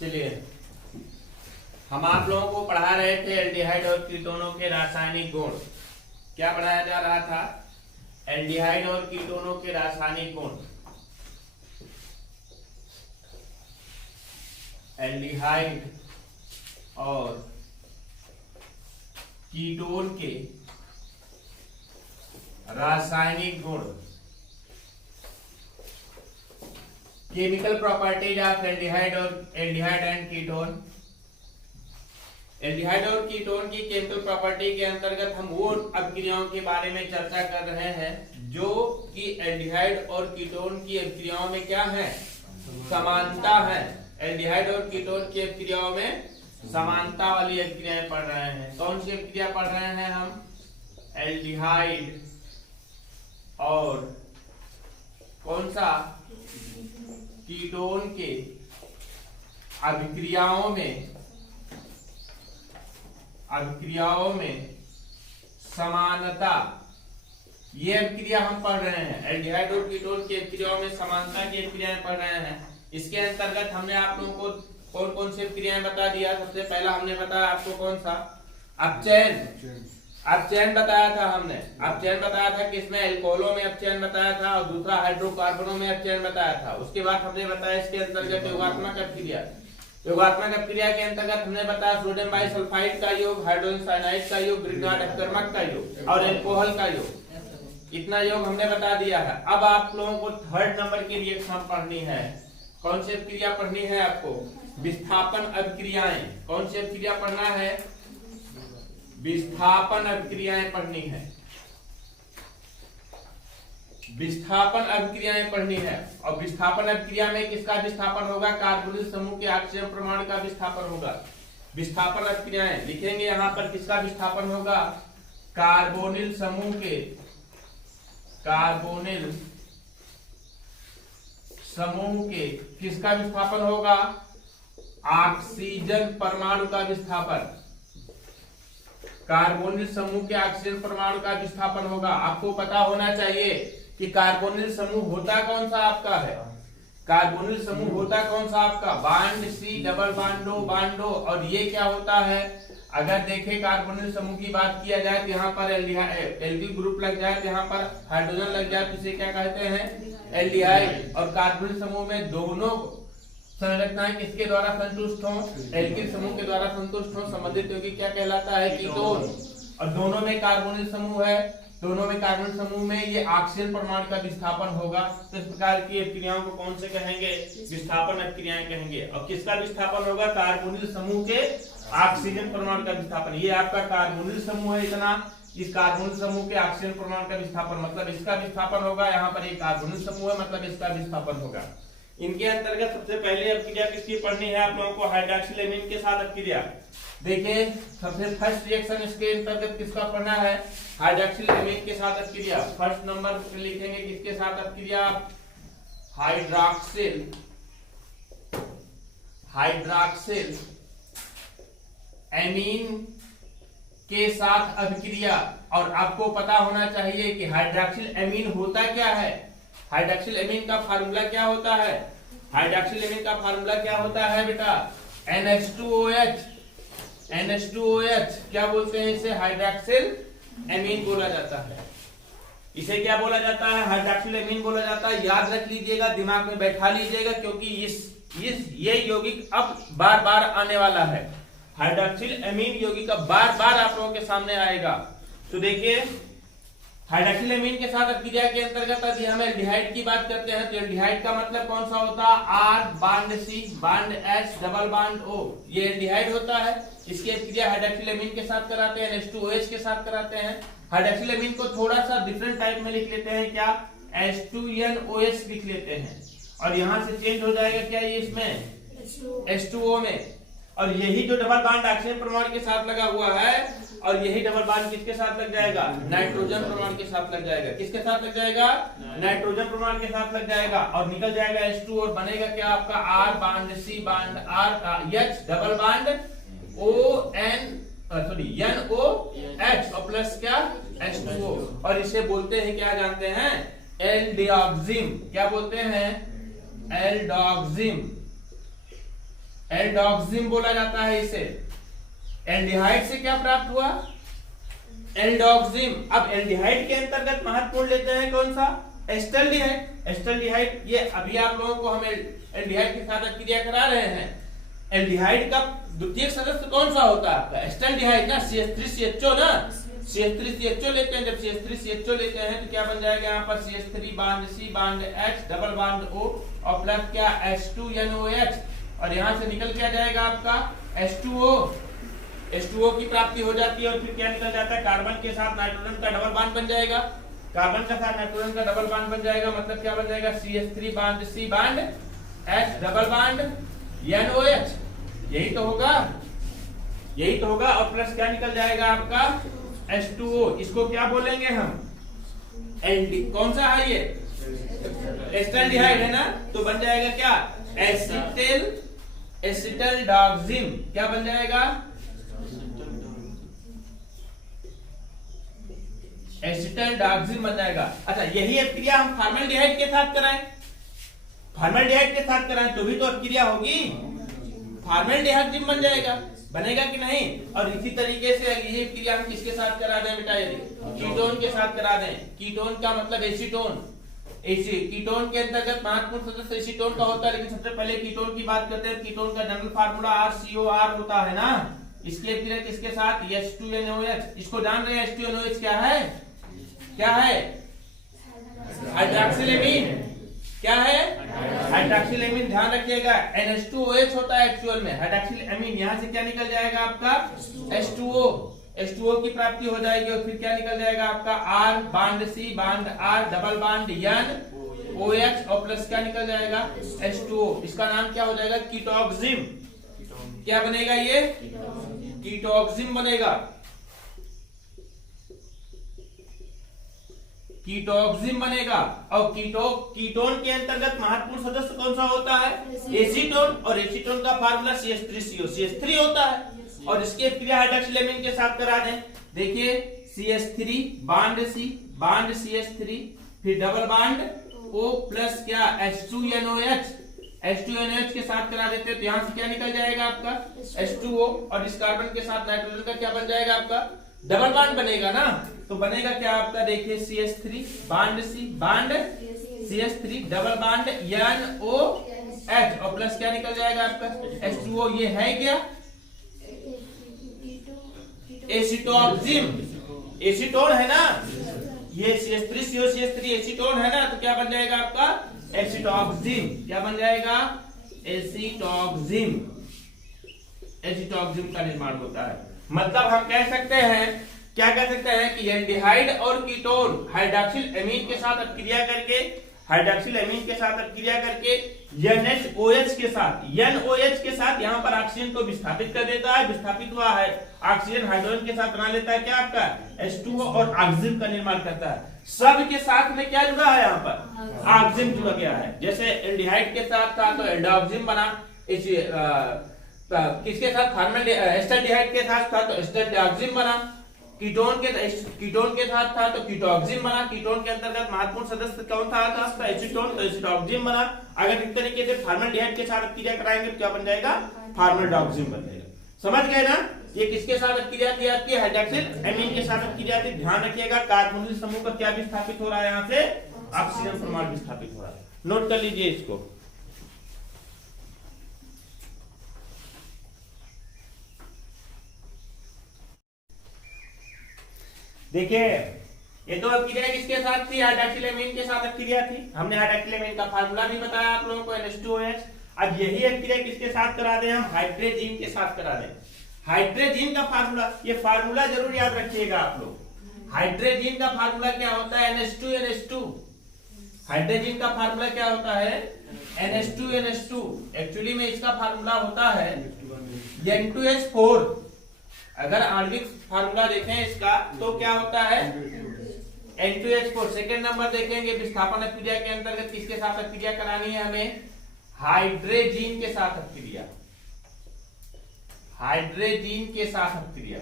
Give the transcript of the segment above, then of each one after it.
चलिए, हम आप लोगों को पढ़ा रहे थे एल्डिहाइड और कीटोनों के रासायनिक गुण। क्या पढ़ाया जा रहा था? एल्डिहाइड और कीटोनों के रासायनिक गुण। एल्डिहाइड और कीटोन के रासायनिक गुण। Chemical properties of aldehyde and ketone. Aldehyde और कीटोन की केमिकल प्रॉपर्टी के अंतर्गत हम वो अभिक्रियाओं के बारे में चर्चा कर रहे हैं जो कि एल्डिहाइड और कीटोन की अभिक्रियाओं में क्या है? समानता है। एल्डिहाइड और कीटोन की अभिक्रियाओं में समानता वाली अभिक्रियाएं पढ़ रहे हैं। कौन सी अभिक्रिया पढ़ रहे हैं हम? एल्डिहाइड और कौन सा? कीटोन के अभिक्रियाओं में समानता। ये अभिक्रिया हम पढ़ रहे हैं। एल्डिहाइड और कीटोन की अभिक्रियाओं में समानता की अभिक्रियाएं पढ़ रहे हैं। इसके अंतर्गत हमने आप लोगों को कौन कौन सी अभिक्रियाएं बता दिया। सबसे पहला हमने बताया आपको कौन सा? अपचयन बताया था हमने। अपचयन बताया था किसमें? एल्कोहलों में अपचयन बताया था और दूसरा हाइड्रोकार्बनों में अपचयन बताया था। उसके बाद हमने बताया इसके अंतर्गत योगात्मक अभिक्रिया। योगात्मक अभिक्रिया के अंतर्गत हमने बताया सोडियम बाइसल्फाइड का योग, हाइड्रोजन साइनाइड का योग, ग्रिग्नार्ड अपकर्मक का योग और एल्कोहल का योग। इतना योग हमने बता दिया है। अब आप लोगों को थर्ड नंबर की रिएक्शन पढ़नी है। कौन सी अभिक्रिया पढ़नी है आपको? विस्थापन अभिक्रियाएं। कौन सी अभिक्रिया पढ़ना है? विस्थापन अभिक्रियाएं पढ़नी है। विस्थापन अभिक्रियाएं पढ़नी है। और विस्थापन अभिक्रिया में किसका विस्थापन होगा? कार्बोनिल समूह के ऑक्सीजन परमाणु का विस्थापन होगा। विस्थापन अभिक्रियाएं लिखेंगे यहां पर किसका विस्थापन होगा? कार्बोनिल समूह के किसका विस्थापन होगा? ऑक्सीजन परमाणु का विस्थापन। कार्बोनिल समूह के ऑक्सीजन परमाणु का विस्थापन होगा। आपको पता होना चाहिए कि कार्बोनिल समूह होता कौन सा आपका है? कार्बोनिल समूह होता कौन सा आपका? बांड सी, डबल बांडो। और ये क्या होता है? अगर देखें कार्बोनिल समूह की बात किया जाए तो यहाँ पर एल्डिल ग्रुप लग जाए तो यहाँ पर हाइड्रोजन लग जाए तो इसे क्या कहते हैं? एल्डिहाइड। और कार्बोनिल समूह में दोनों संरचनाएं किसके द्वारा संतुष्ट हों? एल्किल समूह के द्वारा संतुष्ट हों। संबंधित यौगिक क्या कहलाता है? कीटोन। और दोनों में कार्बोनिल समूह है। दोनों में कार्बोनिल समूह में ये ऑक्सीजन परमाणु का विस्थापन होगा। तो इस प्रकार की अभिक्रियाओं को कौन से कहेंगे? विस्थापन अभिक्रियाएं कहेंगे। और किसका विस्थापन होगा? कार्बोनिल समूह के ऑक्सीजन परमाणु का विस्थापन। ये आपका कार्बोनिल समूह है इतना। इस कार्बोनिल समूह के ऑक्सीजन परमाणु का विस्थापन मतलब इसका विस्थापन होगा। यहाँ पर एक कार्बोनिल समूह है मतलब इसका विस्थापन होगा। इनके अंतर्गत सबसे पहले अभिक्रिया किसकी पढ़नी है आप लोगों को? हाइड्रॉक्सिल एमीन के साथ अभिक्रिया। देखिए सबसे फर्स्ट रिएक्शन इसके अंतर्गत किसका पढ़ना है? हाइड्रॉक्सिल एमीन के साथ अभिक्रिया। फर्स्ट नंबर पे लिखेंगे किसके साथ अभिक्रिया? हाइड्रॉक्सिल एमीन के साथ अभिक्रिया। और आपको पता होना चाहिए कि हाइड्रॉक्सिल एमीन होता क्या है? हाइड्रॉक्सिल एमीन का फार्मूला क्या होता है? हाइड्रॉक्सिल एमीन का फार्मूला क्या होता है बेटा? NH2OH। क्या बोलते हैं इसे? हाइड्रॉक्सिल एमीन बोला जाता है। इसे क्या बोला जाता है? हाइड्रॉक्सिल एमीन बोला जाता है। याद रख लीजिएगा, दिमाग में बैठा लीजिएगा, क्योंकि ये यौगिक अब बार बार आने वाला है। हाइड्रॉक्सिल एमीन यौगिक अब बार बार आप लोगों के सामने आएगा। तो देखिए हाइड्रॉक्सिल एमीन के साथ अभिक्रिया के अंतर्गत यदि हम एल्डिहाइड की बात करते हैं तो एल्डिहाइड का मतलब कौन सा होता है? R bond C bond H double bond O। ये एल्डिहाइड होता है। इसकी अभिक्रिया हाइड्रॉक्सिल एमीन के साथ कराते हैं, NH2OH के साथ कराते हैं। हाइड्रॉक्सिल एमीन को थोड़ा सा डिफरेंट टाइप में लिख लेते हैं। क्या? H2NOH लिख लेते हैं। और यहां से चेंज हो जाएगा क्या? ये इसमें H2O में। और यही जो डबल बांड ऑक्सीजन परमाणु के साथ लगा हुआ है और यही डबल बांड किसके साथ लग जाएगा? नाइट्रोजन परमाणु के साथ लग जाएगा। किसके साथ लग जाएगा? नाइट्रोजन परमाणु के साथ लग जाएगा। और निकल जाएगा H2 और बनेगा क्या आपका? R bond C bond H double bond NOH और प्लस क्या? H2O। और इसे बोलते हैं क्या जानते हैं? एल्डिऑक्सिम। क्या बोलते हैं? एल्डॉक्सिम। एल्डोक्सिम बोला जाता है इसे। एल्डिहाइड से क्या प्राप्त हुआ? एल्डोक्सिम। अब एल्डिहाइड के अंतर्गत महत्वपूर्ण लेते हैं कौन सा? एस्टल्डिहाइड। एस्टल्डिहाइड ये अभी आप लोगों को हम एल्डिहाइड के साथ क्रिया करा रहे हैं। एल्डिहाइड का द्वितीय सदस्य कौन सा होता है आपका? एस्टल्डिहाइड ना, CH3CHO ना, CH3CHO लेते हैं। जब CH3CHO लेते हैं तो क्या बन जाएगा यहाँ पर? CH3 bond C bond H double bond O और प्लस क्या H2NOH, और यहाँ से निकल क्या जाएगा आपका? H2O। H2O की प्राप्ति हो जाती है और फिर क्या निकल जाता है? कार्बन के साथ नाइट्रोजन का डबल बांड बन जाएगा। कार्बन के साथ नाइट्रोजन का डबल बांड बन जाएगा, मतलब क्या बन जाएगा? CH3 bond C bond H double bond NOH। यही तो होगा, यही तो होगा। और प्लस क्या निकल जाएगा आपका? H2O। इसको क्या बोलेंगे हम? एल्डी। कौन सा है ये? एस्टल्डिहाइड है ना, तो बन जाएगा क्या? एसिटल्डोक्सिम। क्या बन जाएगा? एसिटल्डोक्सिम बन जाएगा। अच्छा, यही अभिक्रिया हम फॉर्मल्डिहाइड के साथ कराएं, फॉर्मल्डिहाइड के साथ कराएं तो भी तो अभिक्रिया होगी, फॉर्मल्डिहाइड बन जाएगा। बनेगा कि नहीं? और इसी तरीके से यही क्रिया हम किसके साथ करा दें बेटा? यदि कीटोन के साथ करा दें। कीटोन का मतलब एसीटोन। कीटोन के अंतर्गत महत्वपूर्ण सदस्य एसीटोन का होता है, लेकिन सबसे पहले कीटोन की बात करते हैं। कीटोन का जनरल फार्मूला RCOR होता है ना। इसके क्रिया किसके साथ? H2NOH। इसको जान रहे हैं H2NOH क्या है? क्या है? हाइड्रोक्सिलेमीन। क्या है? हाइड्रोक्सिलेमीन। ध्यान रखिएगा, NH2OH होता है एक्चुअल में। हाइड्रोक्सिलेमीन यहाँ से क्या निकल जाएगा आपका? H2O। H2O की प्राप्ति हो जाएगी और फिर क्या निकल जाएगा आपका? R bond C bond R double bond NOH और प्लस क्या निकल जाएगा? H2O। इसका नाम क्या हो जाएगा? कीटोक्सिम। क्या बनेगा ये? कीटोक्सिम बनेगा। कीटोक्सिम बनेगा। और कीटोन के अंतर्गत महत्वपूर्ण सदस्य कौन सा होता है? एसीटोन। और एसीटोन का फार्मूला CH3CO, CH3 होता है। और इसके क्रिया हाइड्रोक्सिलेमीन के साथ करा दें। देखिए CH3 bond C bond CH3 फिर डबल बांड O प्लस क्या H2NOH। H2NOH के साथ करा देते हैं तो यहाँ से क्या निकल जाएगा आपका? H2O। और इस कार्बन के साथ नाइट्रोजन का क्या बन जाएगा आपका? डबल बांड बनेगा ना। तो बनेगा क्या आपका? देखिए CH3 bond C bond CH3 double bond NOH और प्लस क्या निकल जाएगा आपका? H2O। ये है क्या? एसिटोक्सिम। एसीटोन है ना, ये CH3CO CH3 एसीटोन है ना, तो क्या बन जाएगा आपका? एसिटोक्सिम। क्या बन जाएगा? एसिटोक्सिम। एसिटोक्सिम का निर्माण होता है। मतलब हम कह सकते हैं, क्या कह सकते हैं कि एल्डिहाइड और कीटोन हाइड्रोक्सिल एमीन के साथ अपक्रिया करके, हाइड्रोक्सिल एमीन के साथ अपक्रिया करके NHOH के साथ, NOH के साथ यहाँ पर ऑक्सीजन को विस्थापित कर देता है। विस्थापित हुआ है ऑक्सीजन हाइड्रोजन के साथ बना लेता है क्या आपका? H2O और ऑक्सीजन का निर्माण करता है। सब के साथ में क्या जुड़ा है? यहाँ पर ऑक्सीजन जुड़ा गया है। जैसे एल्डिहाइड के साथ था तो एल्डोक्सिम बना, किसके साथ? एस्टल्डिहाइड के साथ था तो एस्टल्डोक्सिम बना। कीटोन के साथ था तो कीटोक्सिम बना। कीटोन के अंतर्गत महत्वपूर्ण सदस्य कौन था? एसीटोन, तो एसिटोक्सिम बना। अगर इस तरीके से फॉर्मल्डिहाइड के साथ क्रिया कराएंगे तो क्या बन जाएगा? फॉर्मल्डोक्सिम बन जाएगा। समझ गए ना? ये किसके साथ क्रिया थी आपकी? हाइड्रोक्सिल एमीन के साथ क्रिया थी। ध्यान रखिएगा, कार्बोनिल समूह का क्या विस्थापित हो रहा है? यहाँ से ऑक्सीजन परमाणु विस्थापित हो रहा है। नोट कर लीजिए इसको। देखिए ये तो क्रिया किसके साथ थी? हाइड्रोक्सिलेमीन के साथ क्रिया थी। हमने हाइड्रोक्सिलेमीन का फार्मूला भी बताया आप लोगों को, NH2OH। अब यही क्रिया किसके साथ करा दें? हम हाइड्रोजीन के साथ करा दें। हाइड्रोजीन का फार्मूला, ये फार्मूला जरूर याद रखिएगा आप लोग। हाइड्रोजीन का फार्मूला क्या होता है? NH2NH2। हाइड्रोजीन का फार्मूला क्या होता है? NH2NH2। एक्चुअली में इसका फार्मूला होता है N2H4। अगर आणविक फार्मूला देखें इसका तो क्या होता है? N2H4। सेकेंड नंबर देखेंगे, विस्थापन अपक्रिया के अंतर्गत किसके साथ अपक्रिया करानी है हमें? हाइड्रोजीन के साथ अपक्रिया। हाइड्रोजीन के साथ अपक्रिया।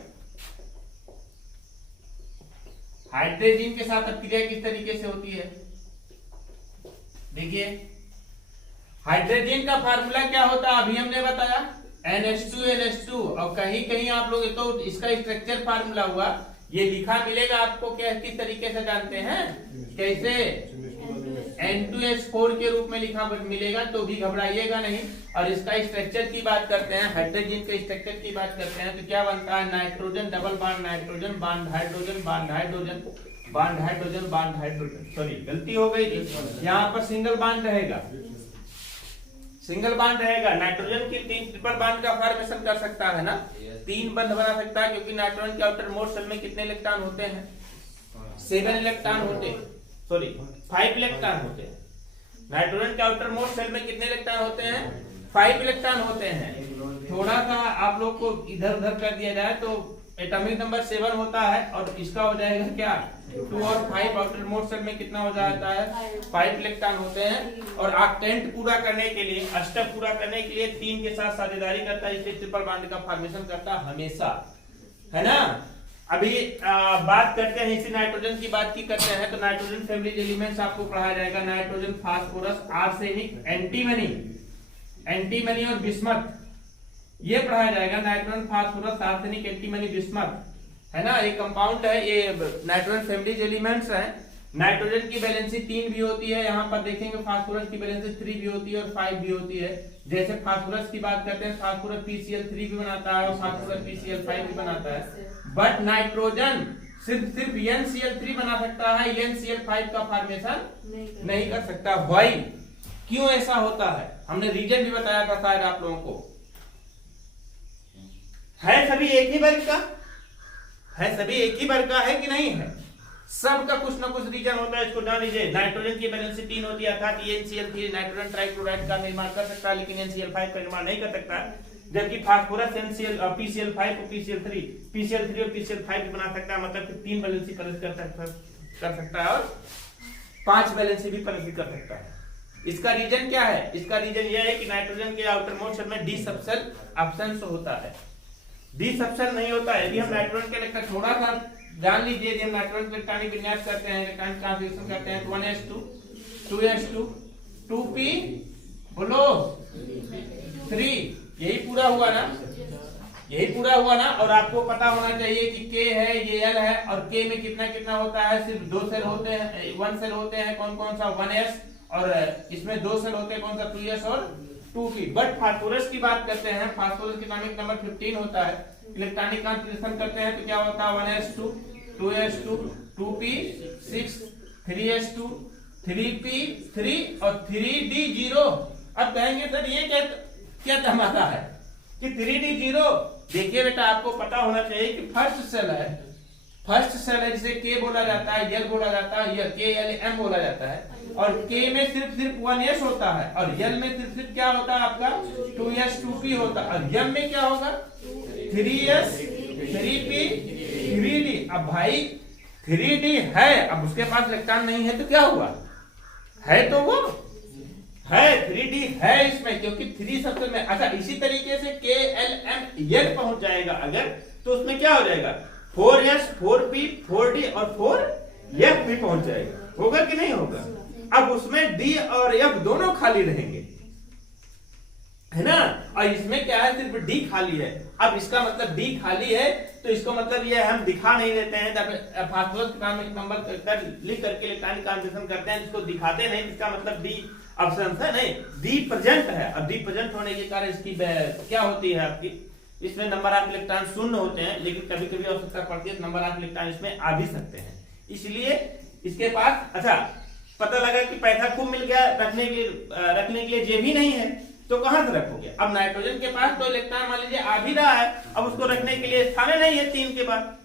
हाइड्रोजीन के साथ अपक्रिया किस तरीके से होती है? देखिए हाइड्रोजन का फार्मूला क्या होता है अभी हमने बताया, NH2 और कहीं कहीं आप लोग तो इसका स्ट्रक्चर फार्मूला हुआ, ये लिखा मिलेगा आपको क्या किस तरीके से जानते हैं, कैसे N2H4 के रूप में लिखा मिलेगा, तो भी घबराइएगा नहीं। और इसका स्ट्रक्चर की बात करते हैं, हाइड्रोजन के स्ट्रक्चर की बात करते हैं तो क्या बनता है, nitrogen double bond nitrogen bond hydrogen bond hydrogen bond hydrogen bond hydrogen, sorry गलती हो गई थी, यहाँ पर सिंगल बॉन्ड रहेगा, सिंगल बॉन्ड रहेगा। नाइट्रोजन की 3 ट्रिपल बॉन्ड का फॉर्मेशन कर सकता है ना, 3 बंध बना सकता है, क्योंकि नाइट्रोजन के आउटर मोस्ट शेल में कितने इलेक्ट्रॉन होते हैं, 7 इलेक्ट्रॉन होते हैं, सॉरी 5 इलेक्ट्रॉन होते हैं। नाइट्रोजन के आउटर मोस्ट शेल में कितने इलेक्ट्रॉन होते हैं, 5 इलेक्ट्रॉन होते हैं। थोड़ा सा आप लोग को इधर उधर कर दिया जाए तो एटॉमिक नंबर 7 होता है और इसका हो जाएगा क्या 2 और 5, आउटर मोस्ट शेल में कितना हो जाता है 5 इलेक्ट्रॉन होते हैं। और ऑक्टेंट पूरा करने के लिए, अष्टक पूरा करने के लिए 3 के साथ साझेदारी करता है, इसलिए ट्रिपल बॉन्ड का फॉर्मेशन करता है हमेशा, है ना। अभी बात करते हैं इसी नाइट्रोजन की बात की करते हैं तो नाइट्रोजन फैमिली एलिमेंट्स आपको पढ़ाया जाएगा, नाइट्रोजन, फास्फोरस, आर्सेनिक, एंटीमनी और बिस्मथ, ये पढ़ाया जाएगा। Nitrogen, phosphorus, arsenic, antimony, bismuth, है ना, ये कंपाउंड है, ये नाइट्रोजन फैमिली एलिमेंट्स हैं। नाइट्रोजन की वैलेंसी 3 भी होती है, यहाँ पर देखेंगे फास्फोरस की वैलेंसी 3 भी होती है और 5 भी होती है। जैसे फास्फोरस की बात करते हैं, फास्फोरस PCl3 भी बनाता है और फास्फोरस PCl5 भी बनाता है, बट नाइट्रोजन सिर्फ NCl3 बना सकता है, NCl5 का फॉर्मेशन नहीं कर सकता। व्हाई, क्यों ऐसा होता है, हमने रीजन भी बताया था शायद आप लोगों को। है सभी एक ही वर्ग का, है सभी एक ही वर्ग का है कि नहीं है, सबका कुछ ना कुछ रीजन होता है, इसको जान लीजिए। नाइट्रोजन की वैलेंसी 3 होती है, अर्थात NCl3 नाइट्रोजन ट्राइक्लोराइड का निर्माण कर सकता है, लेकिन NCl5 का निर्माण नहीं कर सकता। जबकि फास्फोरस PCl5 और PCl3 और PCl5 भी बना सकता है, मतलब कि 3 वैलेंसी कर सकता है और 5 वैलेंसी भी कर सकता है। इसका रीजन क्या है, इसका रीजन यह है कि नाइट्रोजन के आउटर मोस्ट शेल में डी सबशेल एब्सेंस होता है, डी सबशेल नहीं होता है। यदि हम नाइट्रोजन के लेकर थोड़ा सा जान लीजिए, जब नाइट्रोजन इलेक्ट्रॉनिक विन्यास करते हैं, इलेक्ट्रॉनिक ट्रांसलेशन करते हैं, 1s2 2s2 2p बोलो 3, यही पूरा हुआ ना, यही पूरा हुआ ना। और आपको पता होना चाहिए कि K है, ये L है, और K में कितना कितना होता है, सिर्फ 2 सेल होते हैं, 1 सेल होते हैं, कौन कौन सा 1s, और इसमें 2 सेल होते हैं, कौन सा 2s और 2p। बट फास्फोरस की बात करते हैं, फास्फोरस की एटॉमिक नंबर 15 होता है, इलेक्ट्रॉनिक ट्रांसलेशन करते हैं तो क्या होता है 1s2 2s2 2p6 3s2 3p3 और 3d0। अब कहेंगे सर ये क्या तमाशा है कि 3d0, देखिए बेटा आपको पता होना चाहिए कि फर्स्ट सेल है, फर्स्ट सेल है जिसे K बोला जाता है, L बोला जाता है, या KLM बोला जाता है, और K में सिर्फ 1s होता है, और L में सिर्फ क्या होता है आपका 2s 2p होता है, और M में क्या होगा 3s 3p 3d। अब भाई 3d है, अब उसके पास इलेक्ट्रॉन नहीं है तो क्या हुआ, है तो वो है 3d है इसमें, क्योंकि 3 सबसे में। अच्छा, इसी तरीके से KLM पहुंच जाएगा अगर, तो उसमें क्या हो जाएगा 4s 4p 4d और 4f भी पहुंच जाएगा, होगा कि नहीं होगा। अब उसमें d और f दोनों खाली रहेंगे, है ना, और इसमें क्या है सिर्फ d खाली है। अब इसका मतलब d खाली है तो इसको मतलब ये हम दिखा नहीं देते हैं, फास्फोरस नंबर लिख करके इलेक्ट्रॉनिक ट्रांसलेशन करते हैं, इसको दिखाते नहीं, इसका मतलब d अब्सेंस है, नहीं d प्रेजेंट है। अब d प्रेजेंट होने के कारण इसकी क्या होती है आपकी, इसमें नंबर ऑफ इलेक्ट्रॉन शून्य होते हैं, लेकिन कभी कभी आवश्यकता पड़ती है नंबर ऑफ इलेक्ट्रॉन इसमें आ भी सकते हैं, इसलिए इसके पास। अच्छा, पता लगा कि पैसा खूब मिल गया, रखने के लिए जेब ही नहीं है, तो कहां से रखोगे। अब नाइट्रोजन के पास तो इलेक्ट्रॉन मान लीजिए आ भी रहा है, अब उसको रखने के लिए स्थान नहीं है 3 के बाद,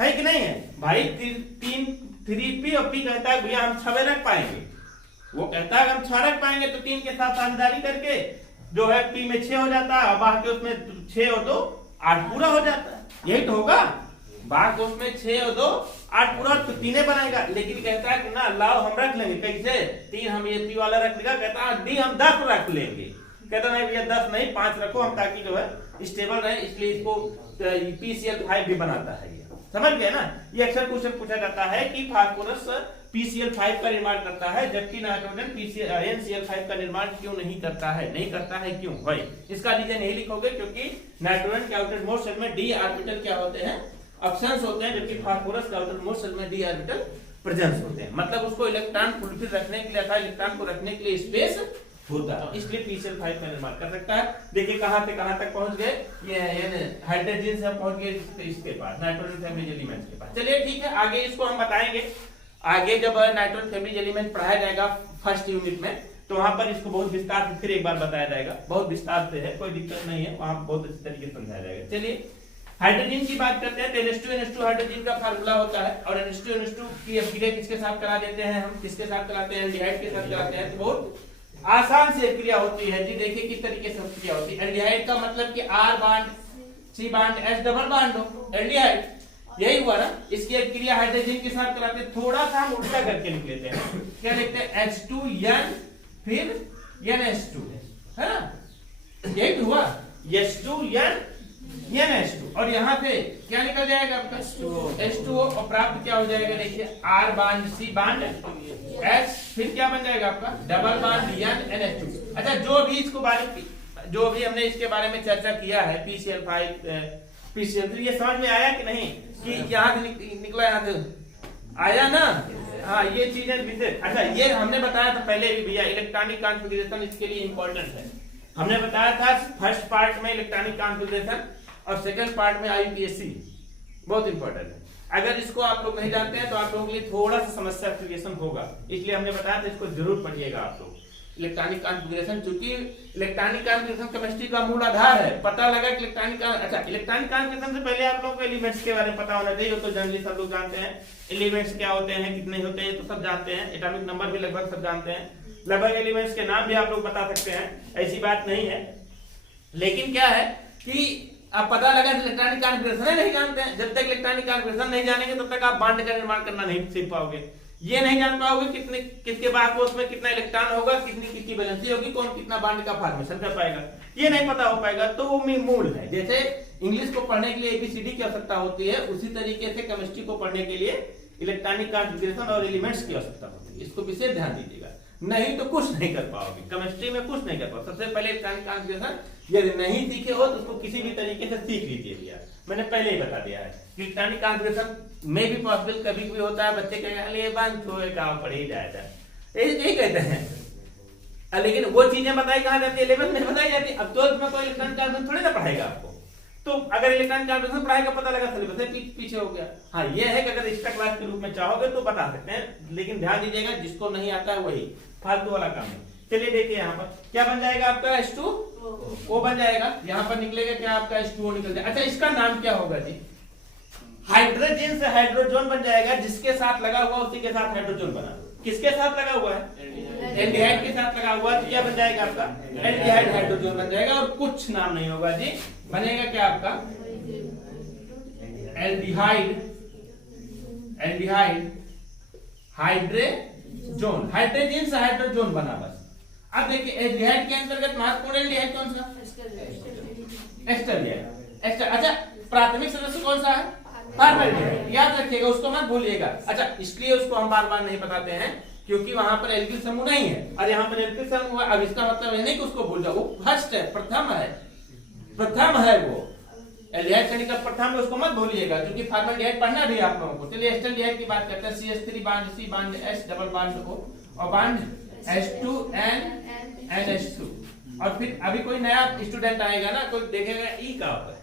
है कि नहीं है भाई। 3p और p कहता है भैया हम 6 रख पाएंगे, वो कहता है हम 6 रख पाएंगे, तो 3 के साथ साझेदारी करके जो है p में 6 हो जाता है, बाकी उसमें 6 और 2 8 पूरा हो जाता है, यही तो होगा। बाकी उसमें 6 और 2 8 पूरा, तो 3 बनाएगा, लेकिन कहता है कि ना लाओ हम रख लेंगे, कैसे 3 हम ये p वाला रख लेगा, कहता है d हम 10 रख लेंगे, कहता नहीं भैया 10 नहीं 5 रखो हम, ताकि जो है स्टेबल रहे, इसलिए इसको PCl5 भी बनाता है ये। समझ गए ना। ये अक्सर क्वेश्चन पूछा जाता है कि फास्फोरस PCl5 का निर्माण करता है जबकि नाइट्रोजन NCl5 का निर्माण क्यों नहीं करता है, नहीं करता है क्यों भाई। इसका रीजन यही लिखोगे क्योंकि नाइट्रोजन के आउटर मोस्ट शेल में d ऑर्बिटल क्या होते हैं, ऑप्शंस होते हैं, जबकि फास्फोरस के आउटर मोस्ट शेल में d ऑर्बिटल प्रेजेंस होते हैं। मतलब उसको इलेक्ट्रॉन फुलफिल रखने के लिए अथवा इलेक्ट्रॉन को रखने के लिए स्पेस होता है, इसलिए PCl5 का निर्माण कर सकता है। देखिए कहां से कहां तक पहुंच गए, ये हाइड्रोजन से पहुंच गए इसके पास, नाइट्रोजन फैमिली एलिमेंट्स के पास। चलिए ठीक है, आगे इसको हम बताएंगे। आगे जब नाइट्रोजन फैमिली एलिमेंट पढ़ाया जाएगा फर्स्ट यूनिट में, तो वहां पर इसको बहुत विस्तार से फिर एक बार बताया जाएगा, बहुत विस्तार से है, कोई दिक्कत नहीं है, वहां बहुत अच्छी तरीके से समझाया जाएगा। चलिए हाइड्रोजन की बात करते हैं। NH2 हाइड्रोजन का फार्मूला होता है और NH2 की अभिक्रिया किसके साथ करा देते हैं हम, किसके साथ कराते हैं, एल्डिहाइड के साथ कराते हैं। तो बहुत आसान से अभिक्रिया होती है जी। देखिए किस तरीके से अभिक्रिया होती है। एल्डिहाइड का मतलब कि R bond C bond H double bond हो, एल्डिहाइड, यही हुआ ना। इसकी अभिक्रिया हाइड्रोजन के साथ कराते हैं। थोड़ा सा हम उल्टा करके लिख लेते हैं, क्या लिखते हैं, H2N फिर NH2, है ना, यही तो हुआ, H2N NH2, और यहाँ पे क्या निकल जाएगा आपका H2O, और प्राप्त क्या हो जाएगा, देखिए R bond C bond H, फिर क्या बन जाएगा आपका डबल बॉन्ड N NH2। अच्छा, जो भी इसको जो भी हमने इसके बारे में चर्चा किया है, PCl5 PCl3, ये समझ में आया कि नहीं, कि यहाँ से निकला, यहाँ से आया ना। हाँ, ये चीजें विशेष। अच्छा, ये हमने बताया था पहले भी भैया, इलेक्ट्रॉनिक कॉन्फ़िगरेशन इसके लिए इंपॉर्टेंट है। हमने बताया था फर्स्ट पार्ट में इलेक्ट्रॉनिक कॉन्फ़िगरेशन और सेकंड पार्ट में IUPAC, बहुत इंपॉर्टेंट है। अगर इसको आप लोग नहीं जानते हैं तो आप लोगों के लिए थोड़ा सा समस्या क्रिएशन होगा, इसलिए हमने बताया था इसको जरूर पढ़िएगा आप लोग। इलेक्ट्रॉनिक कॉन्फ़िगरेशन, चूंकि इलेक्ट्रॉनिक कॉन्फ़िगरेशन केमिस्ट्री का मूल आधार है। पता लगा कि इलेक्ट्रॉनिक कॉन्फ़िगरेशन से पहले आप लोग को एलिमेंट्स के बारे में पता होना चाहिए, तो जनरली सब लोग जानते हैं एलिमेंट्स क्या होते हैं, कितने होते हैं, तो सब जानते हैं। एटॉमिक नंबर भी लगभग सब जानते हैं, लगभग एलिमेंट्स के नाम भी आप लोग बता सकते हैं, ऐसी बात नहीं है। लेकिन क्या है कि आप पता लगा इलेक्ट्रॉनिक कॉन्फ़िगरेशन नहीं जानते हैं। जब तक इलेक्ट्रॉनिक कॉन्फ़िगरेशन नहीं जानेंगे तब तक आप बॉन्ड का निर्माण करना नहीं सीख पाओगे, ये नहीं जान पाओगे कितने किसके बारकोड में कितना इलेक्ट्रॉन होगा, किसकी वैलेंसी होगी, कौन कितना बॉन्ड का फॉर्मेशन कर पाएगा, ये नहीं पता हो पाएगा। तो वो मूल है। जैसे इंग्लिश को पढ़ने के लिए ABCD की आवश्यकता होती है, उसी तरीके से केमिस्ट्री को पढ़ने के लिए इलेक्ट्रॉनिक कॉन्फ़िगरेशन और एलिमेंट्स की आवश्यकता होती है। इसको विशेष ध्यान दीजिएगा, नहीं तो कुछ नहीं कर पाओगे, केमिस्ट्री में कुछ नहीं कर पाओगे। सबसे पहले इलेक्ट्रॉनिक कॉन्फ़िगरेशन यदि नहीं सीखे हो तो उसको किसी भी तरीके से सीख लीजिए भैया, मैंने पहले ही बता दिया है। इलेक्ट्रॉनिक कॉन्फ़िगरेशन में भी पॉसिबल कभी भी होता है, बच्चे कहेंगे बंद हो काम पढ़ ही जाएगा, यही कहते हैं। लेकिन वो चीजें बताई कहाँ जाती है, 11th में बताई जाती है। अब 12th में कोई इलेक्ट्रॉनिक कॉन्फ़िगरेशन थोड़ी ना पढ़ाएगा आपको, तो अगर इलेक्ट्रॉनिक कॉन्फ़िगरेशन पढ़ाएगा पता लगा सिलेबस पीछे हो गया। हाँ, ये है कि अगर एक्स्ट्रा क्लास के रूप में चाहोगे तो बता सकते हैं, लेकिन ध्यान दीजिएगा जिसको नहीं आता है वही फालतू वाला काम है। चलिए देखिए यहाँ पर क्या बन जाएगा आपका H2O बन जाएगा, यहाँ पर निकलेगा क्या आपका H2O निकल जाएगा। अच्छा, इसका नाम क्या होगा जी, हाइड्रोजन से हाइड्रोजन बन जाएगा, जिसके साथ लगा हुआ उसी के साथ हाइड्रोजन बना। किसके साथ लगा हुआ है, एल्डिहाइड के साथ लगा हुआ, तो क्या बन जाएगा आपका एल्डिहाइड हाइड्रोजन बन जाएगा, और कुछ नाम नहीं होगा जी, बनेगा क्या आपका एल्डिहाइड हाइड्रोजन, हाइड्रोजन से हाइड्रोजन बना बस। अब देखिए एल्डिहाइड के अंतर्गत महत्वपूर्ण एल्डिहाइड कौन सा, एस्टर। अच्छा, प्राथमिक सदस्य कौन सा है, फॉर्मल्डिहाइड, याद रखिएगा, उसको मत भूलिएगा। अच्छा, इसलिए उसको हम बार बार नहीं बताते हैं क्योंकि वहां पर एल्किल समूह नहीं है, और यहाँ पर एल्किल समूह है। अब इसका मतलब ये नहीं कि उसको भूल जाओ, वो फर्स्ट है, प्रथम है वो एल्डिहाइड श्रेणी का प्रथम है, उसको मत भूलिएगा, क्योंकि फॉर्मल्डिहाइड पढ़ना भी आप लोगों को। चलिए एस्टल्डिहाइड की बात करते हैं। CH3 bond C bond H double bond O और बॉन्ड H2N NH2। और फिर अभी कोई नया स्टूडेंट आएगा ना, कोई देखेगा ई का होता है,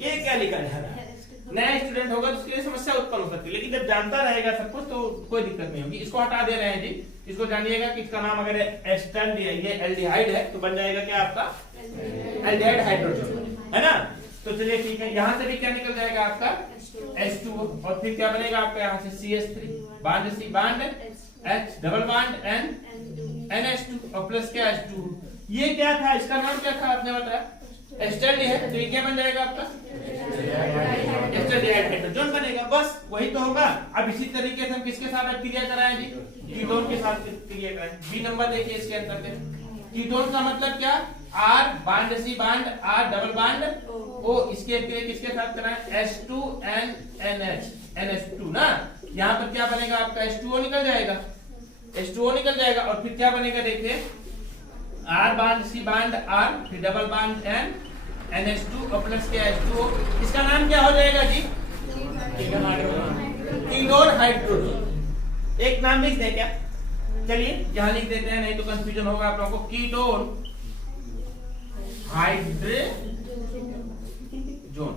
ये क्या लिखा जा रहा है, नया स्टूडेंट होगा तो उसके लिए समस्या उत्पन्न हो सकती है। लेकिन जब जानता रहेगा सब कुछ तो कोई दिक्कत नहीं होगी। इसको हटा दे रहे हैं जी, इसको जानिएगा कि इसका नाम अगर एस्टल्डिहाइड, ये एल्डिहाइड है, तो बन जाएगा क्या आपका एल्डिहाइड हाइड्रोजन, है ना। तो चलिए ठीक है, यहाँ से भी क्या निकल जाएगा आपका H2O, और फिर क्या बनेगा आपका यहाँ से CH3 bond C bond H double bond N NH2 और प्लस क्या H2। ये क्या था, इसका नाम क्या था आपने बताया एस्टल्डिहाइड, तो ये क्या बन जाएगा आपका एस्टल्डिहाइड हाइड्रोजन बनेगा, बस वही तो होगा। अब इसी तरीके से हम किसके साथ क्रिया कराएं जी, कीटोन के साथ क्रिया कराएं। बी नंबर देखिए इसके अंतर्गत कीटोन का मतलब क्या, R bond C bond R double bond O, इसके अतिरिक्त किसके साथ कराएं H2NNH ना, यहाँ पर क्या बनेगा आपका H2O निकल जाएगा, H2O निकल जाएगा और फिर क्या बनेगा देखिए R bond C bond R फिर डबल बांड एन NH2 और प्लस के H2O, इसका नाम क्या हो जाएगा जी कीटोन हाइड्रोजन। एक नाम लिख दें क्या, चलिए यहां लिख देते हैं नहीं तो कंफ्यूजन होगा आप लोगों को। कीटोन हाइड्रोजन,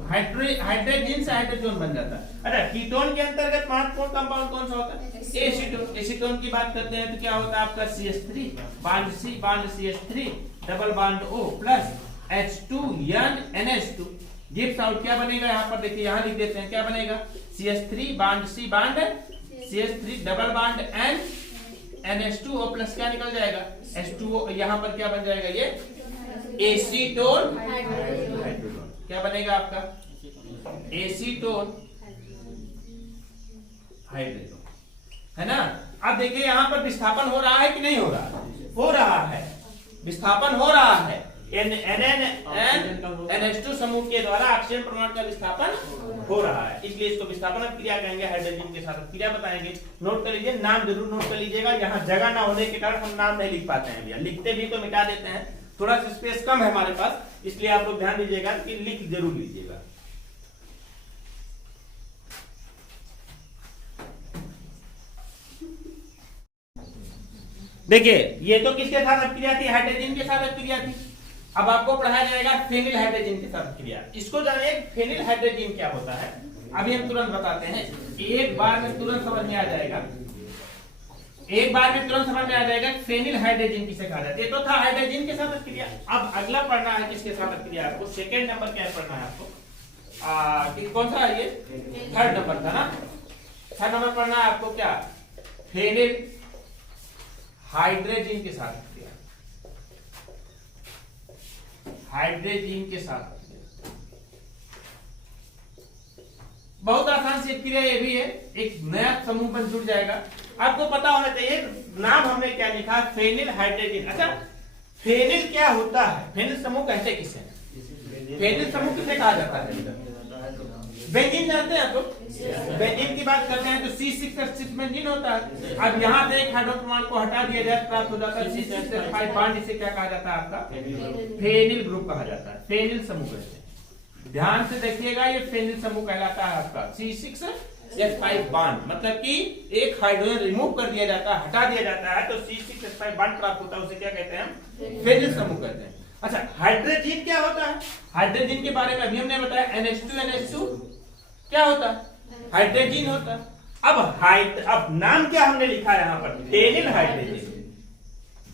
हाइड्रोजन से हाइड्रोजन बन जाता है। अच्छा कीटोन के अंतर्गत महत्वपूर्ण कंपाउंड कौन सा होता है एसीटोन। एसीटोन की बात करते हैं तो क्या होता है आपका CH3 bond C bond CH3 double bond O plus H2NH2 gives out क्या बनेगा यहाँ पर देखिए यहाँ लिख देते हैं क्या बनेगा CH3 bond C bond CH3 double bond N NH2 और प्लस क्या निकल जाएगा H2O, यहाँ पर क्या बन जाएगा ये एसीटोन हाइड्रोजन। क्या बनेगा आपका एसीटोन हाइड्रोजन, है ना। अब देखिए यहाँ पर विस्थापन हो रहा है कि नहीं हो रहा, हो रहा है, विस्थापन हो रहा है। NH2 समूह के द्वारा ऑक्सीजन परमाणु का विस्थापन हो रहा है, इसलिए इसको विस्थापन क्रिया कहेंगे, हाइड्रोजन के साथ क्रिया बताएंगे। नोट कर लीजिए, नाम जरूर नोट कर लीजिएगा, यहाँ जगह ना होने के कारण हम नाम नहीं लिख पाते हैं भैया, लिखते भी तो मिटा देते हैं, थोड़ा सा स्पेस कम है हमारे पास, इसलिए आप लोग ध्यान दीजिएगा कि लिख जरूर लीजिएगा। देखिए ये तो किसके साथ क्रिया थी, हाइड्रोजन के साथ क्रिया थी। अब आपको पढ़ाया जाएगा फेनिल हाइड्रोजन के साथ क्रिया। इसको जानिए फेनिल हाइड्रोजन क्या होता है, अभी हम तुरंत बताते हैं, एक बार में तुरंत समझ में आ जाएगा, एक बार में तुरंत समझ में आ जाएगा फेनिल हाइड्रोजन किसे कहा जाता है। तो था हाइड्रोजन के साथ क्रिया। अब अगला पढ़ना है किसके साथ क्रिया, आपको सेकेंड नंबर क्या पढ़ना है आपको, कौन सा ये थर्ड नंबर था ना, थर्ड नंबर पढ़ना है आपको क्या फेनिल हाइड्रोजन के साथ क्रिया, हाइड्रोजन के साथ बहुत आसान सी क्रिया ये भी है, एक नया समूह बन जुड़ जाएगा। आपको पता होना चाहिए नाम हमने क्या लिखा, फेनिल हाइड्रोजन। अच्छा फेनिल क्या होता है, फेनिल समूह कहते किसे, फेनिल समूह किसे कहा जाता है, बेंजीन जानते हैं आप लोग, बेंजीन की बात करते हैं तो C6H6 बेंजीन होता है। अब यहाँ से एक हाइड्रोजन परमाणु को हटा दिया जाए प्राप्त हो जाता है C6H5 बॉन्ड, इसे क्या कहा जाता है आपका फेनिल ग्रुप कहा जाता है, फेनिल समूह कहते हैं। ध्यान से देखिएगा ये फेनिल समूह कहलाता है आपका C6H5 बॉन्ड, मतलब कि एक हाइड्रोजन रिमूव कर दिया जाता है, हटा दिया जाता है तो C6H5 बॉन्ड प्राप्त होता है, उसे क्या कहते हैं फेनिल समूह कहते हैं। अच्छा हाइड्रोजन क्या होता है, हाइड्रोजन के बारे में अभी हमने बताया NH2NH2 क्या होता है, हाइड्रोजन होता है। अब नाम क्या हमने लिखा है यहाँ पर, फेनिल हाइड्रोजन।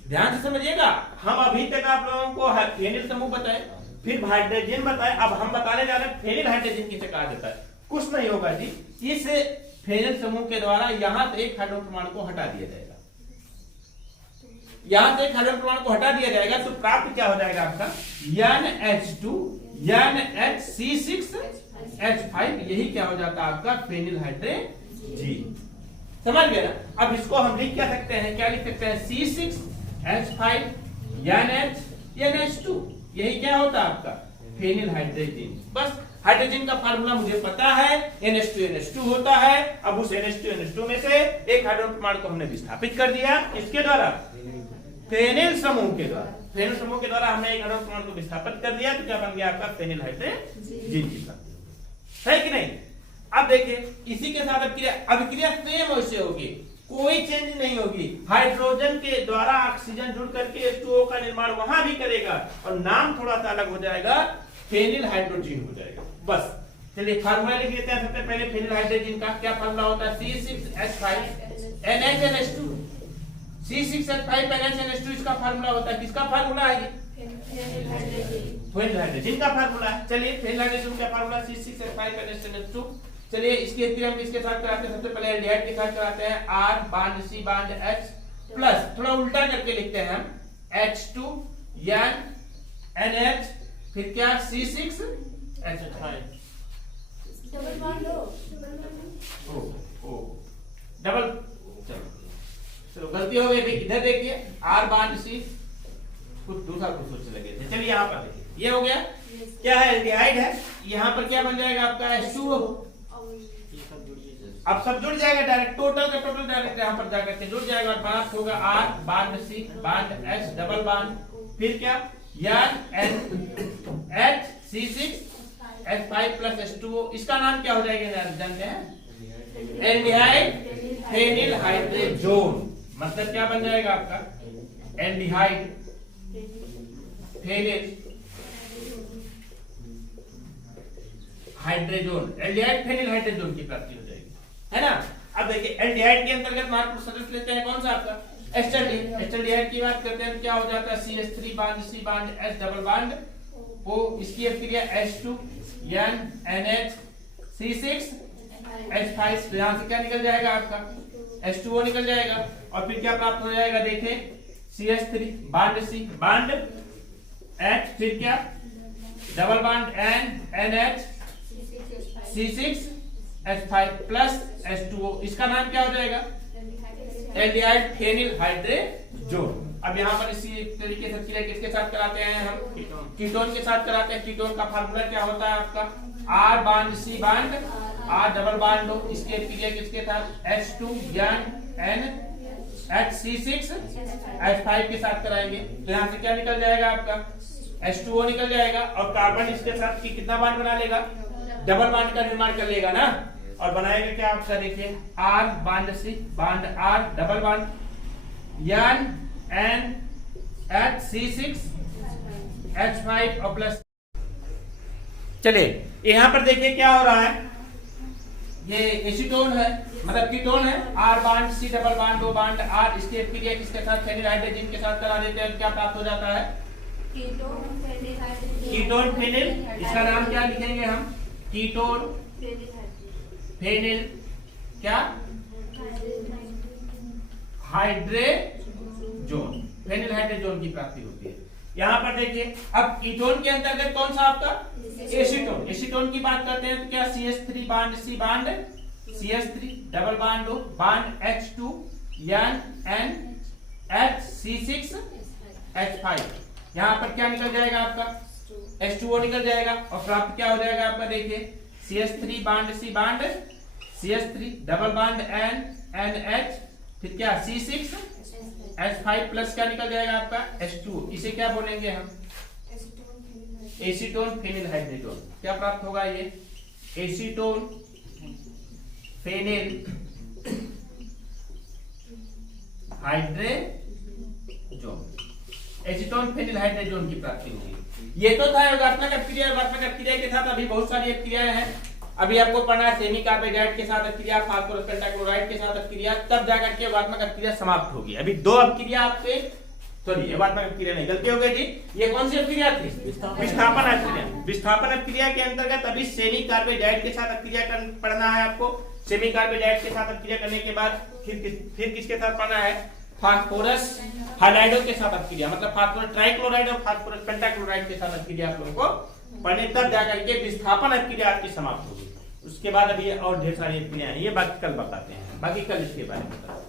ध्यान से समझिएगा, हम अभी तक आप लोगों को फेनिल समूह बताए, फिर हाइड्रोजन बताए, अब हम बताने जा रहे हैं फेनिल हाइड्रोजन किसे कहा जाता है। कुछ नहीं होगा जी, इस फेनिल समूह के द्वारा यहाँ से एक हाइड्रोजन परमाणु को हटा दिया जाएगा, यहां से एक हाइड्रोजन परमाणु को हटा दिया जाएगा तो प्राप्त क्या हो जाएगा आपका NH2 NHC6H5, यही क्या हो जाता है आपका फेनिल हाइड्रोजन। समझ गए ना। अब इसको हम लिख क्या सकते हैं, क्या लिख सकते हैं C6H5 NH2, यही क्या होता है आपका फेनिल हाइड्रोजन। बस हाइड्रोजन का फार्मूला मुझे पता है, NH2NH2 होता है। अब उस NH2NH2 में से एक हाइड्रोजन परमाणु को हमने विस्थापित कर दिया, इसके द्वारा फेनिल समूह के द्वारा, फेनिल समूह के द्वारा हमने एक हाइड्रोजन परमाणु को विस्थापित कर दिया तो क्या बन गया आपका फेनिल हाइड्रोजन, है कि नहीं। अब देखिए इसी के साथ अभिक्रिया सेम वैसे होगी, कोई चेंज नहीं होगी। हाइड्रोजन के द्वारा ऑक्सीजन जुड़ करके H2O का निर्माण वहां भी करेगा और नाम थोड़ा सा अलग हो जाएगा, फेनिल हाइड्रोजन हो जाएगा। बस चलिए फार्मूला लिख लेते हैं सबसे पहले फेनिल हाइड्रोजन का। क्या फार्मूला होता है C6H5 NHNH2, C6H5 NHNH2 इसका फार्मूला होता है, किसका फार्मूला है ये फेनिल हाइड्रोजन का फार्मूला है। चलिए फेनिल हाइड्रोजन का फार्मूला C6H5 NHNH2। चलिए इसके हम किसके साथ कराते हैं, सबसे पहले एल्डिहाइड के साथ कराते हैं, R bond C bond H plus थोड़ा उल्टा करके लिखते हैं हम H2NH फिर क्या C6H5 डबल बॉन्ड चलो गलती हो गई, इधर देखिए R बांड C कुछ दूसरा कुछ सोचने लगे थे। चलिए यहाँ पर देखिए, ये हो गया क्या है, एल्डिहाइड है। यहाँ पर क्या बन जाएगा आपका H2O। अब सब जुड़ जाएगा डायरेक्ट, टोटल का टोटल डायरेक्ट यहाँ पर जाकर के जुड़ जाएगा और बना होगा R bond C bond H double bond, फिर क्या H6H5 प्लस H2O। इसका नाम क्या हो जाएगा जानते हैं, एल्डिहाइड फेनिल हाइड्रोजोन। मतलब क्या बन जाएगा आपका, aldehyde phenyl hydrazone, aldehyde phenyl hydrazone की प्राप्ति हो जाएगी, है ना। अब देखिए एल्डिहाइड के अंतर्गत मार्ग सदस्य लेते हैं कौन सा आपका, एस्टल्डिहाइड की बात करते हैं, क्या हो जाता है CH3 bond C bond H double bond O, इसकी अभिक्रिया H2 NH C6 H5, यहां से क्या निकल जाएगा आपका H2O निकल जाएगा और फिर क्या प्राप्त हो जाएगा, देखें CH3 bond C bond H, फिर क्या double bond NH C6 H5 plus H2O। इसका नाम क्या हो जाएगा, एल्डिहाइड फेनिल हाइड्रोजोन। अब यहाँ पर इसी तरीके से क्रिया किसके साथ कराते हैं हम, कीटोन के साथ कराते हैं। कीटोन का फार्मूला क्या होता है आपका, R bond C bond R double bond O, इसके क्रिया किसके साथ H2 NH6 H5 के साथ कराएंगे। तो यहाँ से क्या निकल जाएगा आपका H2O निकल जाएगा और कार्बन इसके साथ कितना बांड बना लेगा, डबल बांड का निर्माण कर लेगा ना। और बनाएगा क्या आपका, देखिए R bond C bond R double bond NH6 H5 और प्लस। चलिए यहाँ पर देखिए क्या हो रहा है, ये एसीटोन है, मतलब कीटोन है। R bond C double bond O bond R, इसकी क्रिया किसके साथ, फेनिल हाइड्रोजन के साथ करा देते हैं। क्या प्राप्त हो जाता है, कीटोन फेनिल। इसका नाम क्या लिखेंगे हम, कीटोन फेनिल क्या हाइड्रोजोन, फेनिल हाइड्रोजोन की प्राप्ति होती है। यहाँ पर देखिए अब कीटोन के अंतर्गत कौन सा आपका, एसीटोन। एसीटोन की बात करते हैं तो क्या CH3 bond C bond CH3 double bond O bond H2 NH6 H5। यहाँ पर क्या निकल जाएगा आपका H2O निकल जाएगा और प्राप्त क्या हो जाएगा आपका, देखिए CH3 bond C bond CH3 double bond NH, फिर क्या C6 H5 प्लस क्या निकल जाएगा आपका H2O। इसे क्या बोलेंगे हम, एसीटोन फेनिल हाइड्रोजोन। क्या प्राप्त होगा, ये acetone phenyl hydrazone, acetone phenyl hydrazone की प्राप्ति होगी। ये तो था योगात्मक अपक्रिया। योगात्मक अपक्रिया के साथ अभी बहुत सारी अपक्रियाएं हैं। अभी आपको पढ़ना है सेमी कार्बोहाइड्रेट के साथ अपक्रिया, फास्फोरस पेंटाक्लोराइड के साथ अपक्रिया, तब जाकर के योगात्मक अपक्रिया समाप्त होगी। अभी दो अपक्रिया आपके, सॉरी योगात्मक अपक्रिया नहीं, गलती हो गई जी। ये कौन सी अपक्रिया थी, विस्थापन अपक्रिया। विस्थापन अपक्रिया के अंतर्गत अभी सेमी कार्बोहाइड्रेट के साथ अपक्रिया पढ़ना है आपको। सेमी कार्बोहाइड्रेट के साथ अपक्रिया करने के बाद फिर किसके साथ पढ़ना है, फास्फोरस हाइड्राइडो के साथ अपक्रिया, मतलब फास्फोरस ट्राइक्लोराइड और फास्फोरस पेंटाक्लोराइड के साथ अपक्रिया आप लोगों को पढ़ने, तब जाकर के विस्थापन अपक्रिया आपकी समाप्त होगी। उसके बाद अभी और ढेर सारी अपक्रिया है, ये बाकी कल बताते हैं, बाकी कल इसके बारे में बताते हैं।